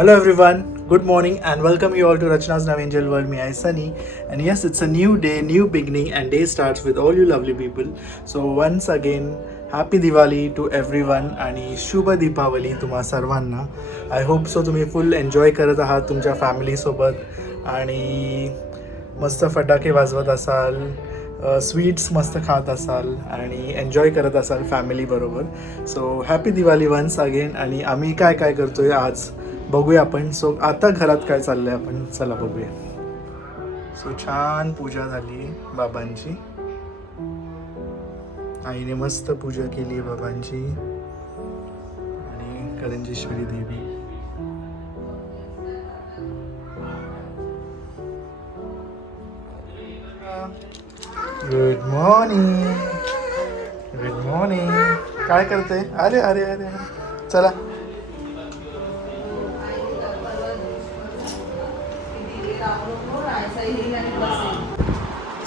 Hello everyone, good morning and welcome you all to Rachna's Now Angel World. Me, I Sunny, and yes, it's a new day, new beginning, and day starts with all you lovely people. So once again, happy Diwali to everyone आणि शुभ दीपावली तुम्हा सर्वांना. I hope so तुम्ही फुल enjoy करत आहात तुमच्या फॅमिलीसोबत आणि मस्त फटाके वाजवत असाल, स्वीट्स मस्त खात असाल आणि एन्जॉय करत असाल फॅमिलीबरोबर. So happy Diwali once again. आणि आम्ही काय काय करतोय आज बघूया आपण. सो आता घरात काय चाललंय आपण चला बघूया. सो छान पूजा झाली बाबांची, आईने मस्त पूजा केली आहे बाबांची आणि करंजेश्वरी देवी. Good morning, good morning. काय करते? अरे अरे अरे चला.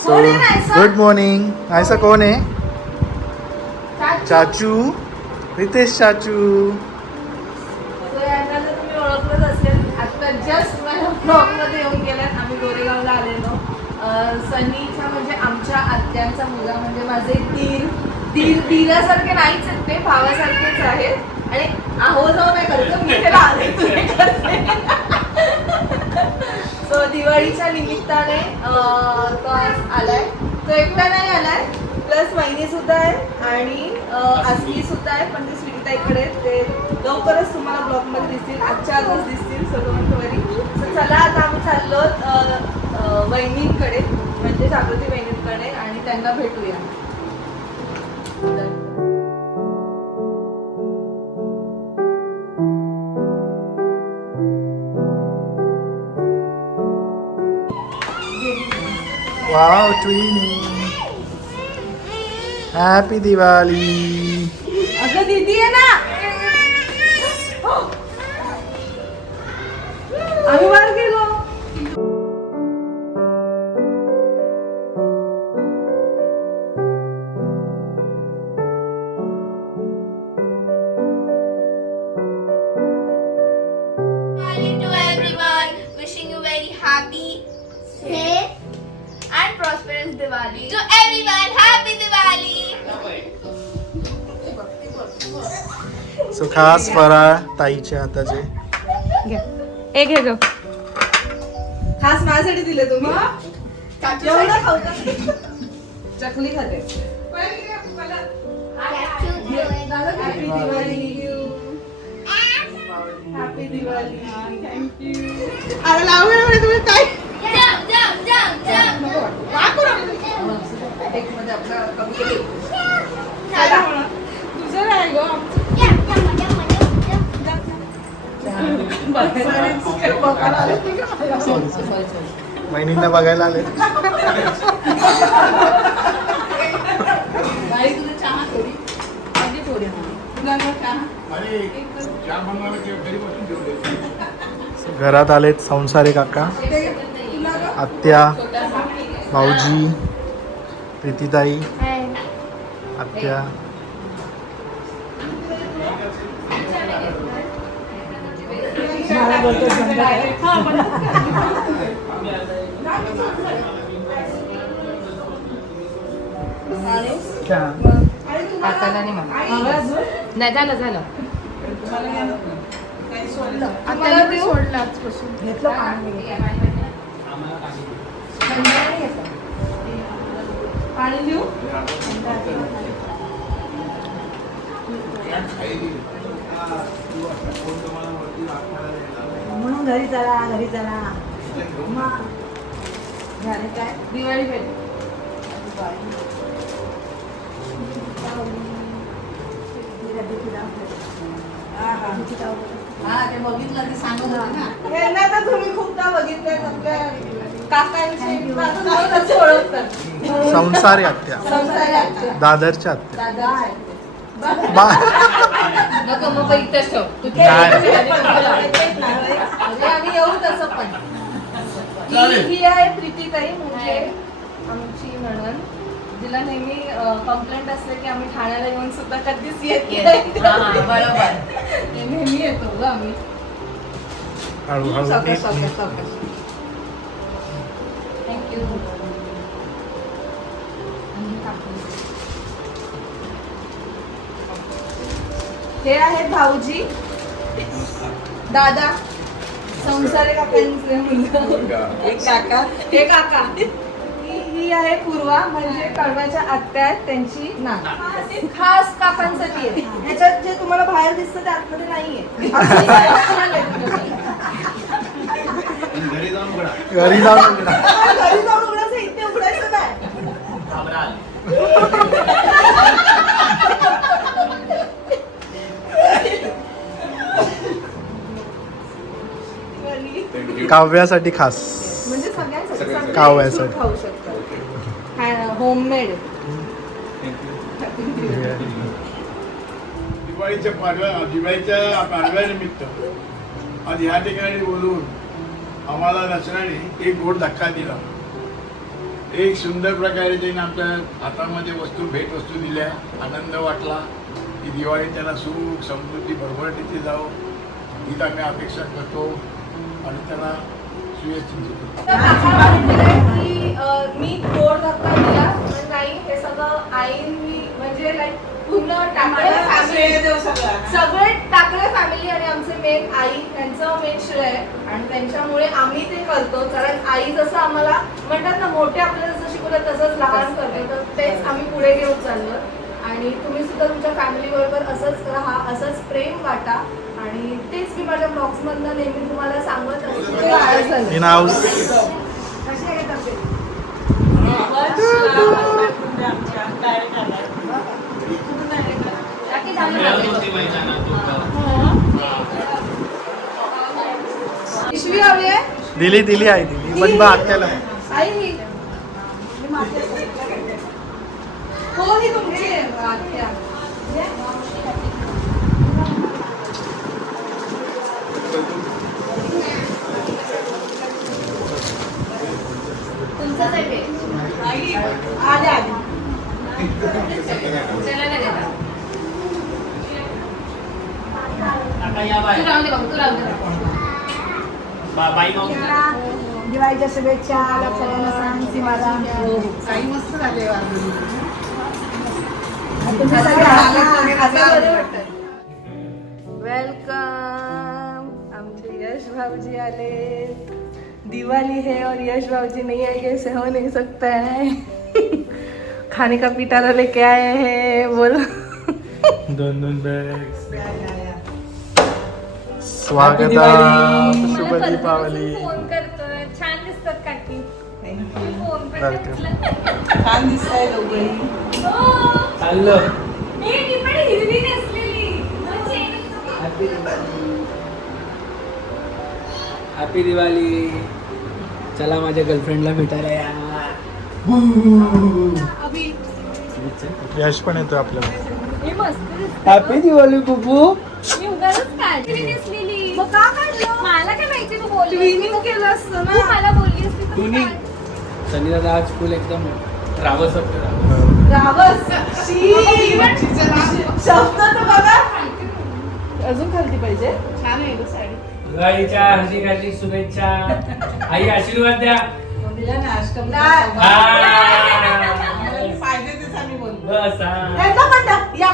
So good morning. ऐसा कौन है? चाचू, रितेश चाचू. तुम्ही ओळखलंच असेल, आता जस्ट माझ्या ब्लॉगमध्ये येऊन गेल्यात. आम्ही गोरेगावला आलेलो. सनीचा म्हणजे आमच्या आत्यांचा मुलगा, म्हणजे माझे दीरासारखे नाहीच आहेत, ते भावासारखेच आहेत. आणि आहो जाऊ नाही करत मी त्याला आले तुझे करते. सो दिवाळीच्या निमित्ताने तो आज आलाय. तो एकटा नाही आलाय, प्लस वहिनी सुद्धा आहे आणि आसली सुद्धा आहे, पण ते स्वीटीताईकडे. ते लवकरच तुम्हाला ब्लॉगमध्ये दिसतील, आजच्या आजच दिसतील. So don't worry. सो चला आता आम्ही चाललो वहिनींकडे, म्हणजे जागृती वहिनींकडे, आणि त्यांना भेटूया. Wow twinning. हॅपी दिवाळी. अगं दीदी आहे ना, आम्ही बाहेर गेलो. Morning to everyone. Wishing you very happy, safe, and prosperous Diwali. To everyone, happy Diwali. So खास फराळ ताईच्या हाताचे. एक घे ग, खास माझ्यासाठी दिले तुम्ही. एवढं खाऊ का? चकली खाते. Happy Diwali. Happy Diwali. Thank you. अरे लावून म्हणे तुम्ही काय Jump, jump, jump, jump. एक मध्ये आपला कमी चला. तुझं नाही ग, Jump, jump, jump, jump, बहिणींना बघायला आले. तुझं चहा थोडी, अगदी थोडी. तुला चहा घरात आलेत संसारे काका, आत्या, भाऊजी, प्रीतीताई, आत्या. नाही झालं झालं. आता मी सोडलं आजपासून. घेतलं पाणी देऊ. म्हणून घरी चला, घरी चला. झाले काय दिवाळी भेट. हा ते बघितलं ते सांगत होते ना. यांना तर तुम्ही खूपदा बघितलंय, आपल्या काकांची बाजू लावूनच ओळखतात. संसारी आत्या, संसारी आत्या. दादरच्या आत्या. दादा आहेत. नको मग इथंच ठेव. तू आम्ही येऊ तसं पण. ही आहे प्रीतीताई, म्हणजे आमची नणंद, जिला नेहमी कंप्लेंट असते की आम्ही ठाण्याला येऊन सुद्धा कधीच येत नाही. बरोबर. नेहमी येतो ग आम्ही. हळूहळू सावकाश नीट सावकाश नीट. सावकाश. थँक्यू. हे आहेत भाऊजी, दादा, संसारी काकांचे मुलं. एक काका, हे काका. ही आहे पूर्वा, म्हणजे कळव्याच्या आत्या आहेत, त्यांची नाना. खास काकांसाठी आहे. ह्याच्यात जे तुम्हाला बाहेर दिसतं ते आतमध्ये नाहीये. घरी जाऊन उघडा. घरी जाऊन उघडायचं, इथे उघडायचं नाही. काव्यासाठी खास. म्हणजे सगळ्यांसाठी काव्यासाठी. खाऊ शकतात. होममेड. दिवाळीच्या पाडव्यानिमित्त आज ह्या ठिकाणी बोलून आम्हाला रचनाने एक गोड धक्का दिला. एक सुंदर प्रकारे त्यांनी आमच्या हातामध्ये भेट वस्तू दिल्या. आनंद वाटला की दिवाळी त्यांना सुख समृद्धी भरभराटीची जावं हीच आम्ही अपेक्षा करतो आणि त्यांना सुयश मी गोड धक्का दिला पण नाही, हे सगळं आईंनी म्हणजे लाईक पूर्ण टाकळे फॅमिली, सगळे टाकळे फॅमिली आणि आमचे मेन आई यांचं मेन श्रेय आहे. आणि त्यांच्यामुळे आम्ही ते करतो, कारण आई जसं आम्हाला म्हणतात ना, मोठे आपल्याला जसं शिकवलं तसंच लहान करतो, तर तेच आम्ही पुढे घेऊन चाललो. आणि तुम्ही सुद्धा तुमच्या फॅमिली बरोबर असंच राहा, असंच प्रेम वाटा. आणि तेच मी माझ्या ब्लॉग्स मधनं नेहमी तुम्हाला सांगत असते. In house. कशी आहे तब्येत? पिशवी हवी आहे? दिली आई दिली, पण बा आत्याला. आई ही हो, ही तुमची आहे आत्या. तुमचंच आहे ते. आल्या त्याला नाही देता. तू राहून दे बाबू, तू राहून दे. दिवाळीच्या शुभेच्छा सगळ्यांना सांग सीमाला. काही मस्त झाले. वेलकम. आमचे यश भाऊजी आले. दिवाली है और यश भाऊजी नहीं आएंगे, ऐसे हो नहीं सकता है. खाने का पिटारा लेके आए हैं. बोलो. दोन बॅग्स. Happy स्वागत. दिवाळी. शुभ दीपावली. फोन करतोय, छान दिसतात काकी. फोन पण Welcome. घेतला. छान दिसताय दोघंही. चाललं. मी पण हिरवी नेसलेली. हॅपी दिवाळी. चला माझ्या गर्लफ्रेंडला भेटायला या. यश पण येतोय आपल्याला. हे मस्त दिसतं. हॅपी दिवाळी बुबू. मी उगाच काढली नेसलेली. मग का काढलं? मला काय माहिती, तू बोलली. ट्विनिंग केलं असतं तू ना. मला बोलली असती तर मी Twinning. काढ- सनी दादा आज फुल एकदम रावस वाटतं. रावस. शब्द तर बघा. अजून खालती पाहिजे. छान आहे गं साडी. दिवाळीच्या हार्दिक हार्दिक शुभेच्छा. आई आशीर्वाद द्या. दिला ना अष्टमी. फायदे तेच आम्ही बोलतो. बस हा. यांना पण द्या. या.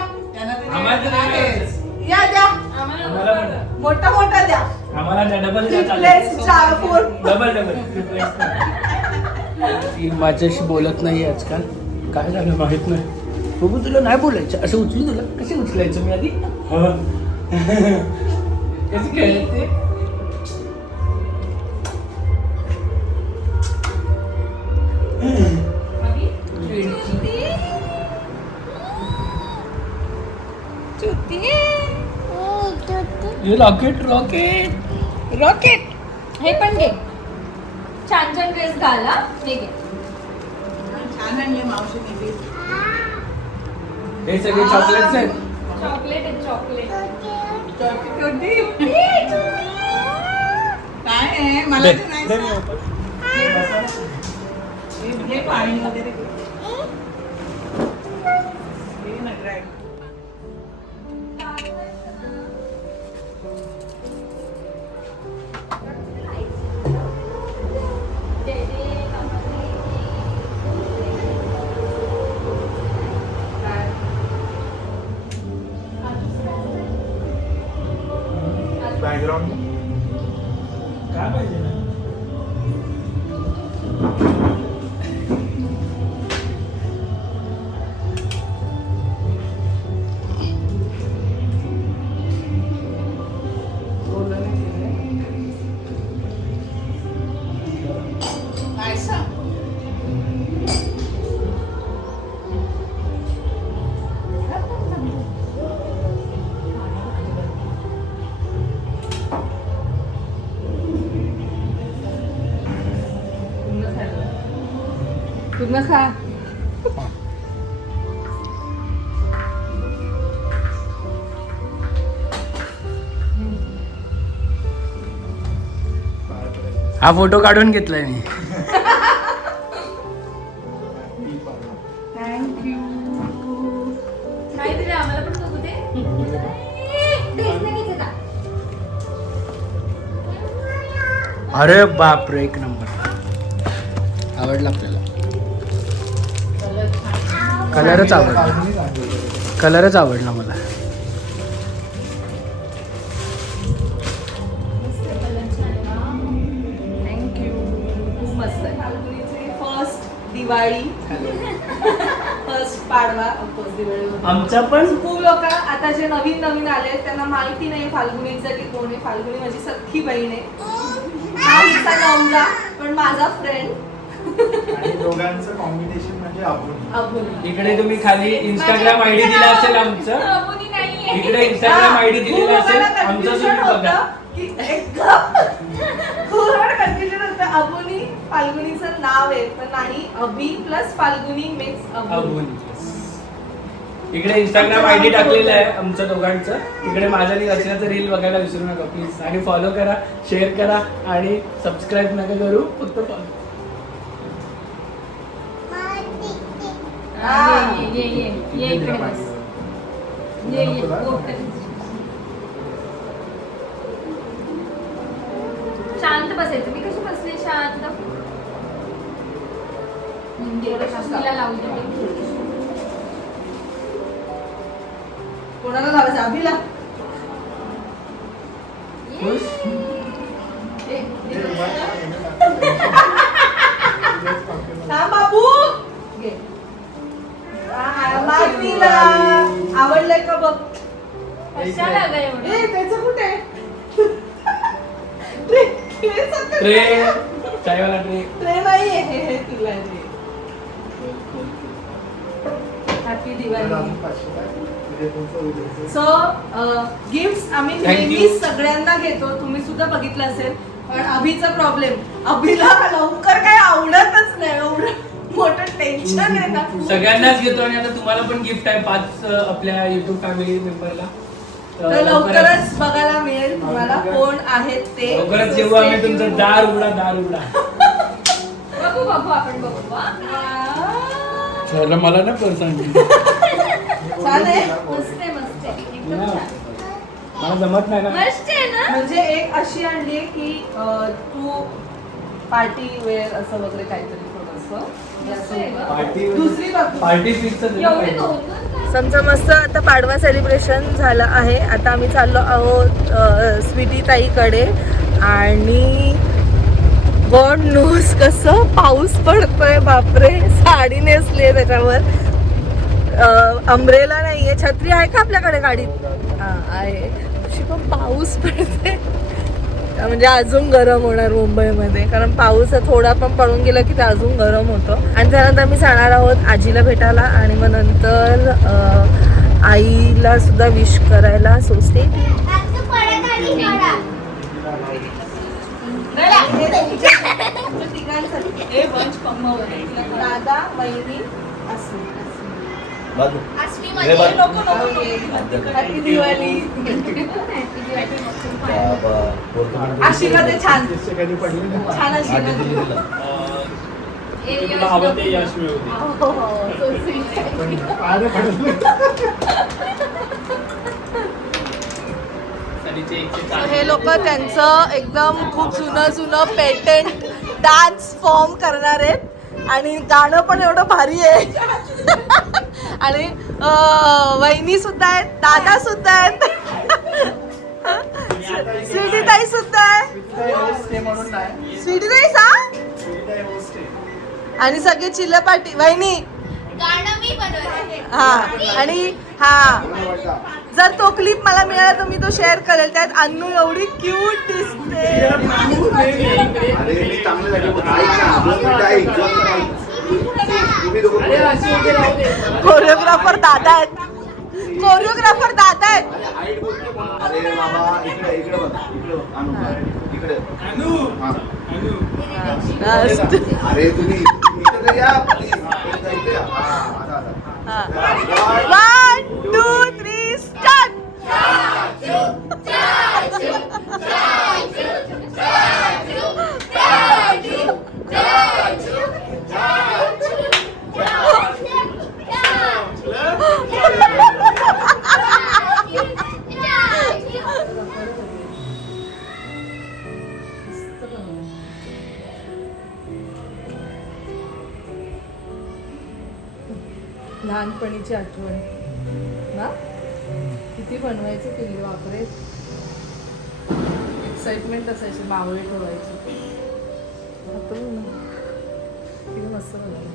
आम्हाला तर नाही द्यायचं. या द्या. आम्हाला पण द्या. मोठा मोठा द्या. आम्हाला द्या. डबल द्या. रिप्लेस 4-4. डबल ती माझ्याशी बोलत नाही आजकाल. काय झालं माहित नाही. बघू तुला नाही बोलायचं असं उचलू तुला कसे उचलायचं मी आधी. कसे खेळते. Rocket rocket rocket. हे पण घे. छान छान ड्रेस घाला. हे घे. छान आणले मावशीने. हे सगळे चॉकलेट्स आहेत. चॉकलेट आहे, चॉकलेट. काय आहे मला ते नाही सांग. हे पाणी वगैरे घे. हे ना ड्राय. बॅकग्राऊंड काय पाहिजे ना पूर्ण खा. हा फोटो काढून घेतलाय मी. थँक्यू. काय दिले आम्हाला पण बघू दे. अरे बापरे एक नंबर आवडला आपल्याला. कलरच आवडला. कलरच आवडला मला. थँक्यू. खूप मस्त आहे. फाल्गुनीची first Diwali, first Padwa, of course Diwali होती. आमचा पण खूप लोक आता जे नवीन नवीन आले त्यांना माहिती नाही फाल्गुनीसाठी कोण आहे. फाल्गुनी माझी सख्खी बहीण आहे. हा तिचा नवरा पण माझा फ्रेंड आणि दोघांचं कॉम्बिनेशन म्हणजे आपण अबुनी. इकडे तुम्ही खाली इंस्टाग्राम आयडी दिला असेल आमचं. अबोनी नाहीये. इकडे इंस्टाग्राम आयडी दिलेला असेल खूप आमचं confusion तुम्ही बघा. होतं की खूप कन्फ्युजन होतं. अबुनी फाल्गुनीचं नाव आहे पण नाही, अबी प्लस फाल्गुनी मिक्स अबुनी. अबोनी. इकडे इंस्टाग्राम आयडी टाकलेलं आहे आमच्या दोघांचं. इकडे माझं आणि रचनाचं रील बघायला विसरू नका प्लीज. आणि फॉलो करा, शेअर करा आणि सबस्क्राईब नका करू, फक्त फॉलो. ये इकडे बस. ये गोष्ट. शांत बसायचं. मी कशी बसले शांत. तिला लावू दे. कोणाला लावायचं? अभिला. थांब बाबू. घे. मागणीला आवडलंय का बघ. कशाला ग एवढं? ए त्याचं कुठे? ट्रे चायवाला ट्रे. ट्रे नाही आहे हे तुला रे. हॅपी दिवाळी. सो गिफ्ट आम्ही Thank you. नेहमीच सगळ्यांना घेतो. तुम्ही सुद्धा बघितलं असेल. पण अभिचा प्रॉब्लेम, अभिला लवकर काय आवडतच नाही. एवढं मोठं टेन्शन आहे ना. सगळ्यांनाच घेतो आणि आता तुम्हाला पण गिफ्ट आहे 5 आपल्या युट्यूब फॅमिली मेंबरला. तर लवकरच बघायला मिळेल तुम्हाला कोण आहेत ते. लवकरच जेव्हा आम्ही तुमचं दार उघडा. बघू आपण बघू. चला मला ना पण सांग. छान आहे. मस्त आहे मस्त आहे. एकदम छान. मला जमत नाही ना. मस्त आहे ना. म्हणजे एक अशी आणली आहे की तू पार्टी वेअर असं वगैरे काहीतरी थोडंसं. दुसरी बाजू पार्टी फिक्स एवढे दोन समजा मस्त आता पाडवा सेलिब्रेशन झालं आहे. आता आम्ही चाललो आहोत स्वीटी ताईकडे आणि गॉड नोस कसं पाऊस पडतोय. बापरे. साडी नेसली त्याच्यावर. अम्ब्रेला नाहीये. छत्री आहे का आपल्याकडे गाडीत? हा आहे. अशी पण पाऊस पडते म्हणजे अजून गरम होणार मुंबईमध्ये. कारण पाऊस थोडा पण पडून गेला की ते अजून गरम होतं. आणि त्यानंतर मी जाणार आहोत आजीला भेटायला आणि मग नंतर आईला सुद्धा विश करायला. सो स्टे दादा वहिनी असू. आश्वी मध्ये हॅपी दिवाळी. आशीर्वाद आहे छान छान आशीर्वाद. आवडते यश मिळवते. हो, हो, so sweet. हे लोक त्यांचं एकदम खूप जुनं पेटंट डान्स फॉर्म करणार आहेत आणि गाणं पण एवढं भारी आहे. आणि वहिनी सुद्धा आहेत, दादा सुद्धा आहेत. स्वीटी ताई सुद्धा आहे. म्हणून नाही स्वीटी ताई सांग. स्वीटी होस्ट आहे. आणि सगळे चिल्लपाटी वहिनी. गाणं मी बनवलंय. हा आणि हा जर तो क्लिप मला मिळाला तर मी तो शेअर करेल. त्यात अन्नू एवढी क्यूट दिसते. कोरिओग्राफर दादा आहेत. कोरिओग्राफर दादा आहेत. अरे बाबा इकडे इकडे बघ इकडे अरे तुम्ही इकडे तर या please. इकडे या. आता. 1 2 3 स्टार्ट. लहानपणीची आठवण ना. किती बनवायचं पिल्लू वापरे. एक्साइटमेंट असायची. मावळे ठेवायची. आता बघ ना, किती मस्त बनवलं.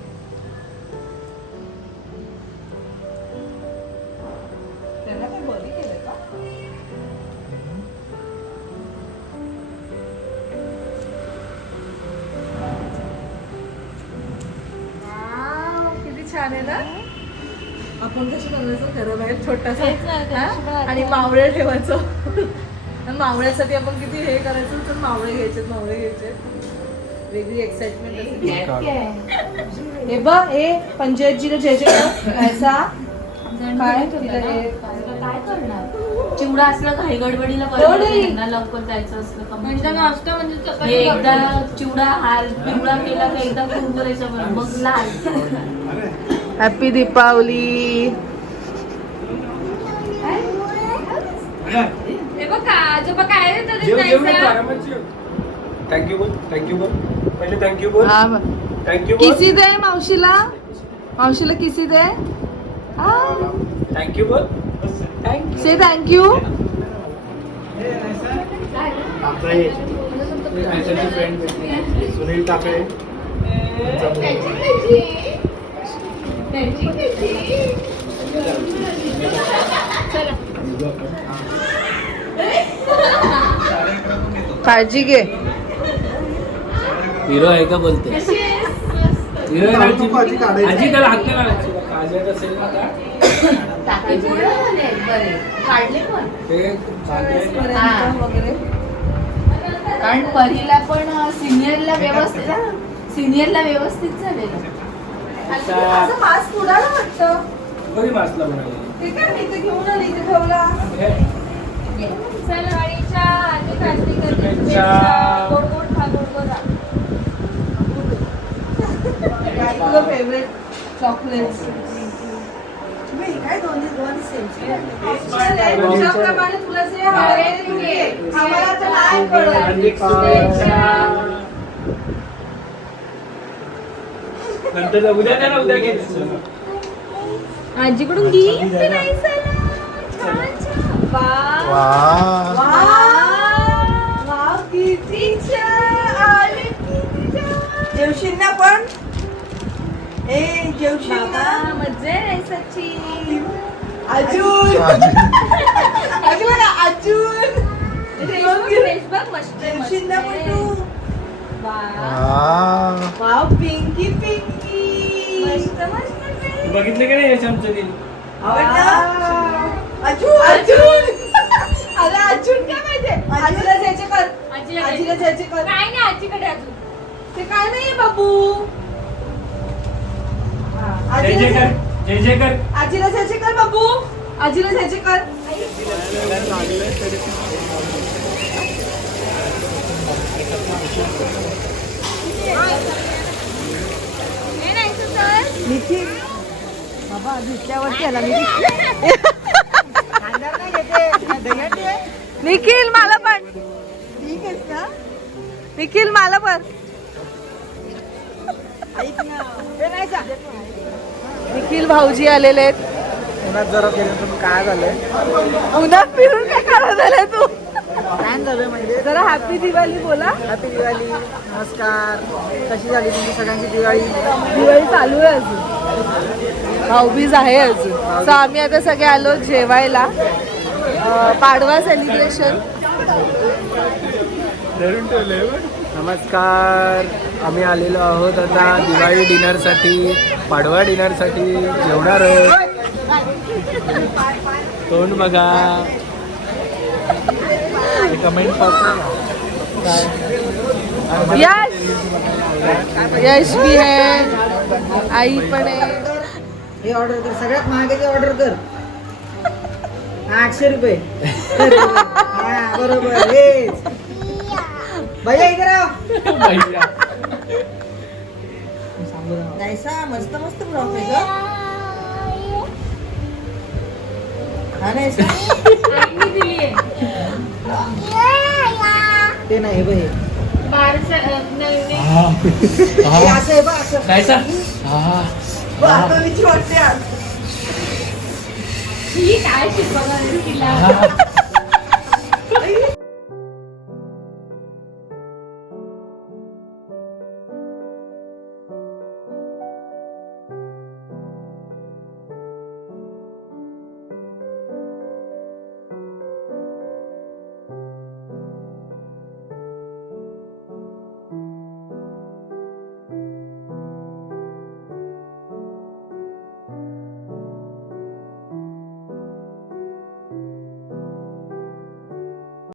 त्यांना काय बरी केलं का. किती छान आहे ना. आपण कसं बनवायचं घराबाहेर छोटासा आणि मावळे ठेवायचं. मावळ्यासाठी आपण किती हे करायचं. तर मावळे घ्यायचे. वेगळी एक्साइटमेंट असते. हे बघ हे पंचायतजीला जे ऐसा काय काय करणार. चिवडा असला काही गडबडीला बरं लवकर जायचं असलं का म्हणजे एकदा चिवडा हाल पिवळा केला का एकदा कुरकुरायचा बरं मग लाल. हॅपी दीपावली. थँक्यू बोल. पहिले थँक्यू बोल. थँक्यू बोल. किसी दे मावशीला. मावशीला किसी दे. थँक्यू बोल. Say thank you. आमचा हे फ्रेंड सुनील टाकळे. काळजी घे. हिरो आहे का बोलते. हिरो आहे ना. आजी त्याला हात नाही लावायची. काजल असेल ना का कारण परीला पण सिनियरला व्यवस्थित झालेलं. असं मास्क उडाला वाटतं. बरी मासला म्हणाले. ते काय मी इथे घेऊन आली. इथे ठेवला. सलवारीच्या आधी खात्री करते. गोड गोड खा गोड गोड राहा. काय तुझं फेवरेट चॉकलेट्स. काय दोन्ही सेम. तुझ्याप्रमाणे तुला जे हवं आहे ते घे. आम्हाला तर नाही कळत. नंतर उद्या द्या ना. उद्या घे. आजीकडून गिफ्ट नाही वा किती जेवशील ना पण. जेवशील ना. मजा आहे सच्ची. अजून अजून जेवशील ना पण तू. वाव पिंकी पिंकी. मस्त मस्त. बघितले का नाही याच्या आमचं दिल. अजून अरे अजून काय माहितीये. आजीला जायचे कर. आजीला जायचे कर. काय नाही आजीकडे अजून. ते काय नाही बाबू. जय जय कर. आजीला जायचे कर बाबू. आजीला जायचे कर. निखिल बाबा दुसऱ्यावरती आला. निखिल मला पण. ठीक आहेस का निखिल. मला पण. निखिल भाऊजी आलेले आहेत. उन्हात जरा फिरून काय झालंय. उन्हात फिरून काय करत आलाय तू. फॅन झालं म्हणजे जरा हॅपी दिवाळी बोला. हॅपी दिवाळी. नमस्कार. कशी झाली तुमची सगळ्यांची दिवाळी? दिवाळी चालू आहे अजून, भाऊबीज आहे अजून. सो आम्ही आता सगळे आलो जेवायला. पाडवा सेलिब्रेशन. नमस्कार. आम्ही आलेलो आहोत आता दिवाळी डिनरसाठी, पाडवा डिनरसाठी जेवणार आहोत. तोंड बघा, कमेंट यश यश भी है, आई पण आहे. हे ऑर्डर कर, सगळ्यात महागाची ऑर्डर कर. 800 रुपये. हा बरोबर. हेच भैया इकडे राव. नाहीसा मस्त मस्त फ्रॉक आहे ग. हा नाही आईने दिलीये. ते नाही बघ हे. नाही हे असं आहे बघ असं. काय सर? वाटते आज. ही काय शिकवणार तिला.